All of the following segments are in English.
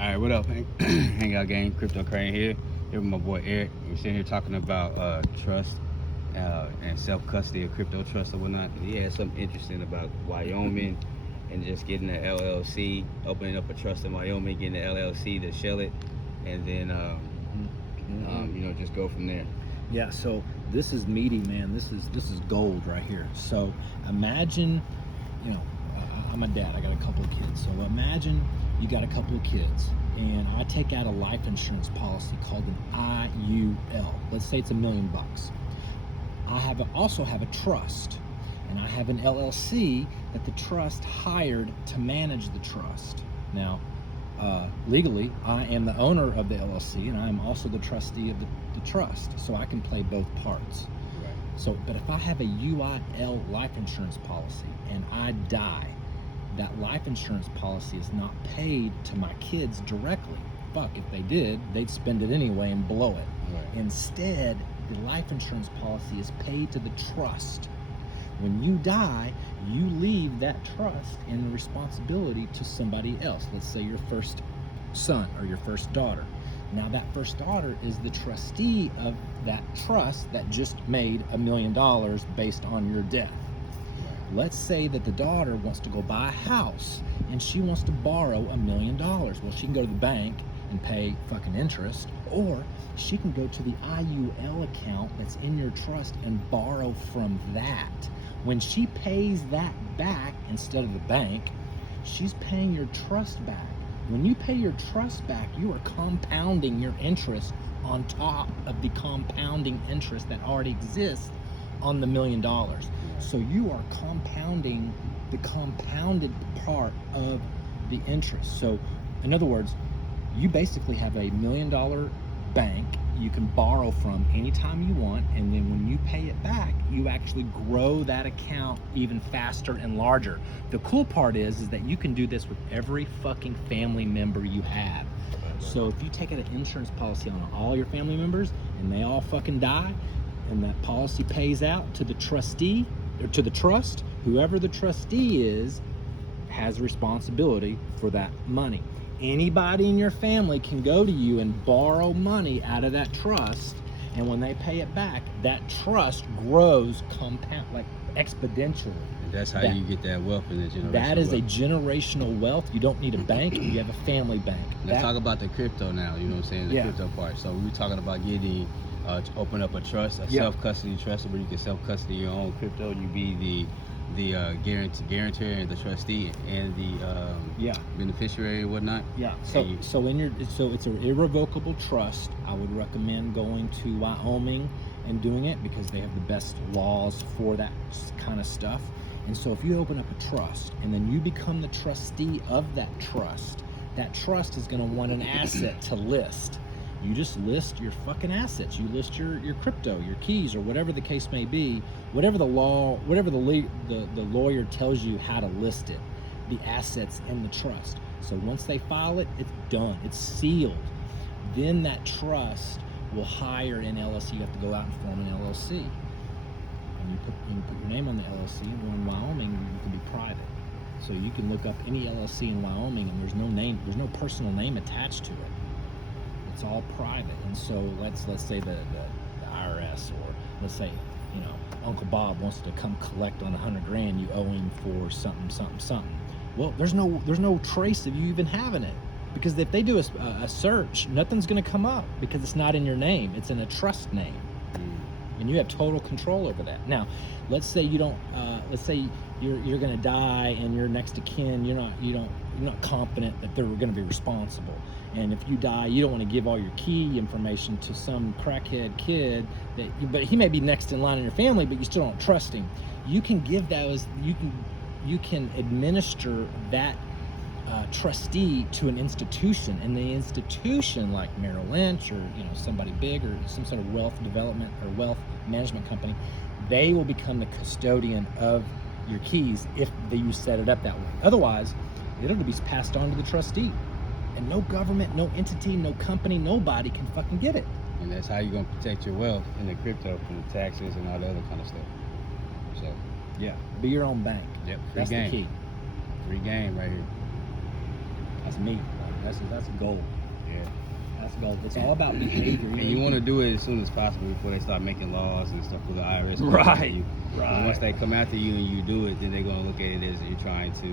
All right, what up, Hangout Gang? Crypto Crane here. Here with my boy Eric. We're sitting here talking about trust and self custody of crypto trust and whatnot. And he had something interesting about Wyoming and just getting the LLC, opening up a trust in Wyoming, getting the LLC to shell it, and then just go from there. Yeah, so this is meaty, man. This is gold right here. So imagine, I'm a dad. I got a couple of kids. So imagine you got a couple of kids, and I take out a life insurance policy called an IUL. Let's say it's $1 million. I also have a trust, and I have an LLC that the trust hired to manage the trust. Now, legally, I am the owner of the LLC, and I am also the trustee of the trust, so I can play both parts. Right. So, but if I have a UIL life insurance policy and I die, that life insurance policy is not paid to my kids directly. Fuck, if they did, they'd spend it anyway and blow it. Right. Instead, the life insurance policy is paid to the trust. When you die, you leave that trust and the responsibility to somebody else. Let's say your first son or your first daughter. Now that first daughter is the trustee of that trust that just made $1 million based on your death. Let's say that the daughter wants to go buy a house and she wants to borrow $1 million. Well, she can go to the bank and pay fucking interest, or she can go to the IUL account that's in your trust and borrow from that. When she pays that back instead of the bank, she's paying your trust back. When you pay your trust back, you are compounding your interest on top of the compounding interest that already exists on the $1 million. So you are compounding the compounded part of the interest. So in other words, you basically have a $1 million bank you can borrow from anytime you want, and then when you pay it back, you actually grow that account even faster and larger. The cool part is that you can do this with every fucking family member you have. So if you take out an insurance policy on all your family members and they all fucking die, and that policy pays out to the trustee or to the trust, whoever the trustee is has responsibility for that money. Anybody in your family can go to you and borrow money out of that trust, and when they pay it back, that trust grows like exponentially. And that's how you get that wealth in the generational. That is wealth. a generational wealth. You don't need a bank. You have a family bank. Let's talk about the crypto now. You know what I'm saying? The crypto part. So we're talking about getting to open up a trust, a self-custody trust, where you can self-custody your own crypto. You be the guarantor and the trustee and the beneficiary and whatnot. Yeah. So it's an irrevocable trust. I would recommend going to Wyoming and doing it because they have the best laws for that kind of stuff. And so if you open up a trust and then you become the trustee of that trust is going to want an asset to list. You just list your fucking assets. You list your crypto, your keys, or whatever the case may be, whatever the lawyer tells you how to list it, the assets in the trust. So once they file it, it's done. It's sealed. Then that trust will hire an LLC. You have to go out and form an LLC. And you put your name on the LLC. And in Wyoming, you can be private. So you can look up any LLC in Wyoming, and there's no personal name attached to it. It's all private. And so let's say the IRS, or let's say Uncle Bob wants to come collect on $100,000 you owe him for something. Well, there's no trace of you even having it, because if they do a search, nothing's going to come up because it's not in your name. It's in a trust name, and you have total control over that. Now, let's say you don't. Let's say you're going to die and you're next to kin. You're not confident that they're going to be responsible. And if you die, you don't want to give all your key information to some crackhead kid but he may be next in line in your family, but you still don't trust him. You can give those. You can administer that trustee to an institution, and the institution, like Merrill Lynch or somebody big or some sort of wealth development or wealth management company, they will become the custodian of your keys if you set it up that way. Otherwise, it'll be passed on to the trustee, and no government, no entity, no company, nobody can fucking get it. And that's how you're gonna protect your wealth in the crypto from the taxes and all the other kind of stuff. So yeah, be your own bank. Yep, That's the key. Free game right here. That's me. That's gold. Yeah. That's gold. It's all about behavior. And you want to do it as soon as possible before they start making laws and stuff for the IRS. to come Right. after you. Right. And once they come after you and you do it, then they're gonna look at it as you're trying to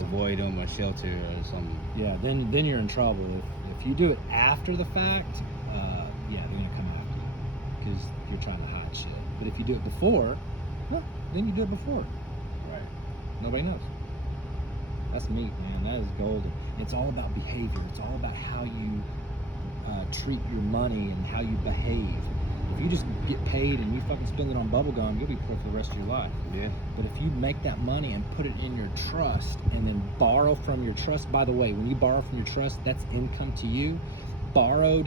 avoid them or shelter or something. Yeah, then you're in trouble. If you do it after the fact, yeah, they're gonna come after you because you're trying to hide shit. But if you do it before, well, then you do it before. Right. Nobody knows. That's meat, man. That is golden. It's all about behavior. It's all about how you treat your money and how you behave. If you just get paid and you fucking spend it on bubble gum, you'll be poor for the rest of your life. Yeah. But if you make that money and put it in your trust and then borrow from your trust, by the way, when you borrow from your trust, that's income to you. Borrowed